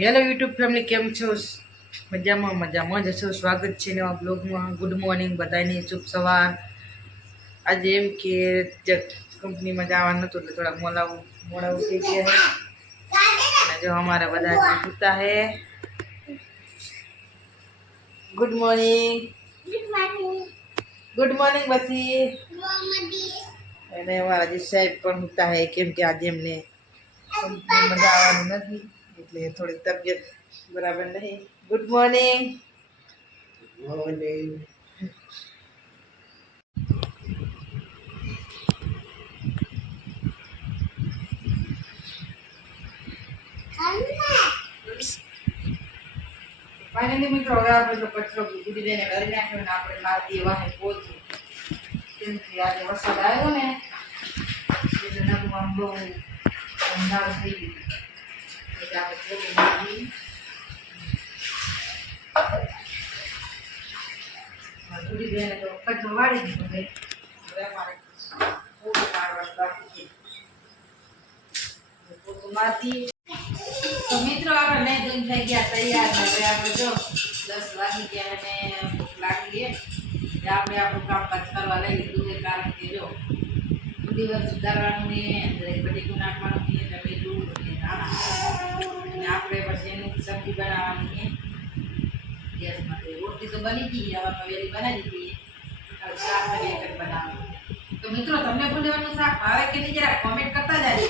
Hello YouTube family, કેમ છો? મજામાં જશો. સ્વાગત છે નવા બ્લોગમાં. ગુડ મોર્નિંગ બધાને, શુભ સવાર. આજે એમ કે કંપનીમાં જવાનું હતું એટલે થોડાક મોડા ઉઠી ગયા અને જો અમારા બધા સૂતા હે. ગુડ મોર્નિંગ બસી. અને અમારા જે સાહેબ પણ સૂતા હે, કેમ કે આજે એમને કંપનીમાં જવાનું નથી એટલે થોડીક તબિયત બરાબર નહીં. Good morning. ફાઇનલી મિત્રો, હવે આપણે તો કચરો ગુડી દઈને કરી નાખ્યો ને આપણે મારતી વાહે પહોંચ્યું. કેમ કે આજે વરસાદ આવ્યો ને એટલે નવું આમ બહુ અંધારું થઈ ગયું એટલે આપણે થોડું મારી ગુડી દઈને તો કચરો વાળી દીધો. હવે અમારે થોડું મારવાનું બાકી છે, થોડું મારતી. તો મિત્રો, આપણે નહીં ધોઈને થઈ ગયા તૈયાર. હવે આપણે જો 10 વાગી ગયા અને ભૂખ લાગી એટલે આપણે આપણું કામકાજ કરવા લઈ લીધું. કારણ કે જો દિવસ સુધારવાનું ને દરેક બટેકું નાખવાનું ને ટમેટું ને ધાણા અને આપણે પછી એની સબ્જી બનાવવાની છે. ગેસમાં રોટલી તો બની ગઈ, આવામાં વેલી બનાવી દીધી. હવે શાક એક બનાવવાનું. તો મિત્રો, તમને ભૂલેવાનું શાક ભાવે કે નહીં જરા કોમેન્ટ કરતા જાય.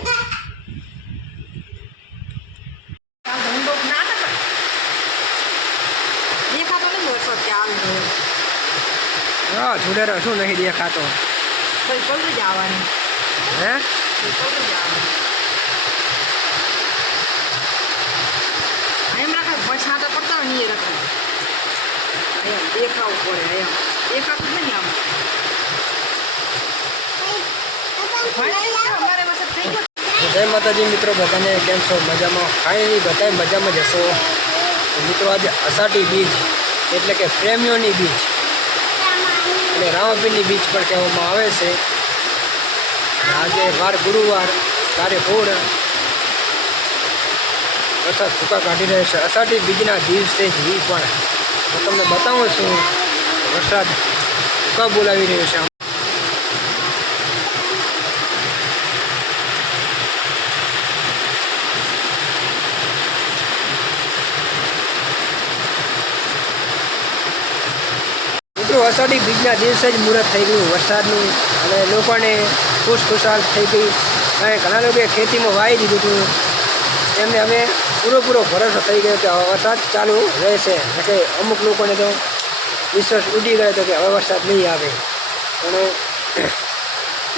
હા, છોડેરો શું નહીં દેખાતો. કોઈ જવાની હે એમ રખાય પછાતા પડતા હોય ને એ રખાય. એમ દેખાવું પડે, એમ દેખાતું જ નહીં. આમ અમારે વરસાદ થઈ ગયો. જય માતાજી મિત્રો, બધાને કેમ છો? મજામાં? ફાઇનલી બધા મજામાં જશો. મિત્રો, આજે અષાઢી બીજ એટલે કે પ્રેમીઓની બીજ અને રામાપીરની બીજ પણ કહેવામાં આવે છે. આજે વાર ગુરુવાર, તારીખ 16. વરસાદ ભૂકા કાઢી રહ્યો છે. અષાઢી બીજના દિવસે જ વી પણ હું તમને બતાવું છું. વરસાદ ભૂકા બોલાવી રહ્યો છે. અષાઢી બીજના દિવસે જ મુહૂર્ત થઈ ગયું વરસાદનું અને લોકોને ખુશખુશાલ થઈ ગઈ. અને ઘણા લોકોએ ખેતીમાં વાવી દીધું હતું. એમને હવે પૂરો ભરોસો થઈ ગયો કે હવે વરસાદ ચાલુ રહેશે. એટલે અમુક લોકોને તો વિશ્વાસ ઉડી ગયો હતો કે હવે વરસાદ નહીં આવે. અને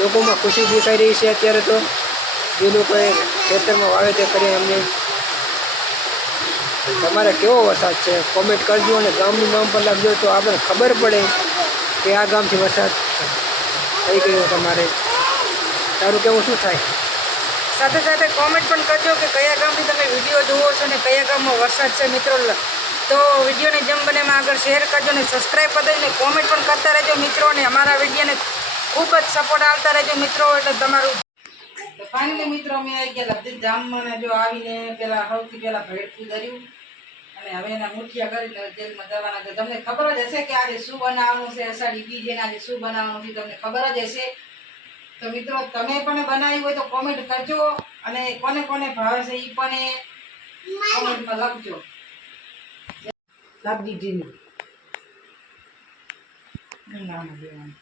લોકોમાં ખુશી દેખાઈ રહી છે. અત્યારે તો જે લોકોએ ખેતરમાં વાવેતર કરી એમને તમારે કેવો વરસાદ છે કોમેન્ટ કરજો અને ગામનું નામ પણ લખજો તો આપણે ખબર પડે કે આ ગામથી વરસાદ થઈ ગયો. તમારે તારું કેવું શું થાય? સાથે સાથે કોમેન્ટ પણ કરજો કે કયા ગામથી તમે વિડીયો જુઓ છો ને કયા ગામમાં વરસાદ છે. મિત્રો, તો વિડીયોને જેમ બને એમાં આગળ શેર કરજો ને સબસ્ક્રાઈબ કરી દઈને કોમેન્ટ પણ કરતા રહેજો મિત્રો. ને અમારા વિડીયોને ખૂબ જ સપોર્ટ આવતા રહેજો મિત્રો. એટલે તમારું તો ફાઇનલી મિત્રો, અમે આવી ગયા લબ્ધી જામમાં. જો આવીને પહેલાં સૌથી પહેલાં ભેળતું ધર્યું અને હવે એના મુઠિયા કરીને જેલમાં જવાના છે. તમને ખબર જ હશે કે આજે શું બનાવવાનું છે. અષાઢી બીજ એને આજે શું બનાવવાનું છે તમને ખબર જ હશે. તો મિત્રો, તમે પણ બનાવી હોય તો કોમેન્ટ કરજો અને કોને કોને ભાવે છે એ પણ કોમેન્ટમાં લખજો. લાભ દીધી નામ દેવાનું.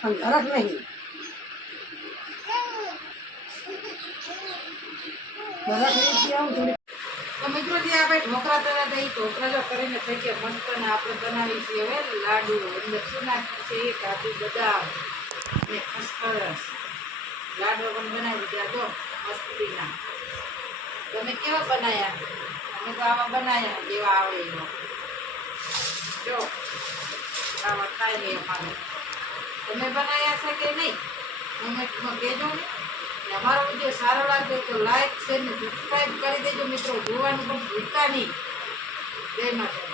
ખરાબ નહીં. તો મિત્રો, જે આપણે ઢોકળા તળા દઈ ઢોકળા જો કરીને થઈ ગયા મસ્ત. ને આપણે બનાવી છીએ હવે લાડુ. અંદર શું નાખ્યું છે? કાજુ બદામ ને ખસખસ લાડુ પણ બનાવી દીધા. જો મસ્તીના. તમે કેવા બનાવ્યા? અમે તો આવા બનાવ્યા જેવા આવે એવા. જો આવા ખાઈ લઈએ અમારે. તમે બનાવ્યા છે કે નહીં? કોમેન્ટમાં કહેજો ને. અને અમારો વિડીયો સારો લાગે તો લાઈક શેર ને સબસ્ક્રાઈબ કરી દેજો મિત્રો. જોવાનું પણ ભૂલતા નહીં. જય માતા.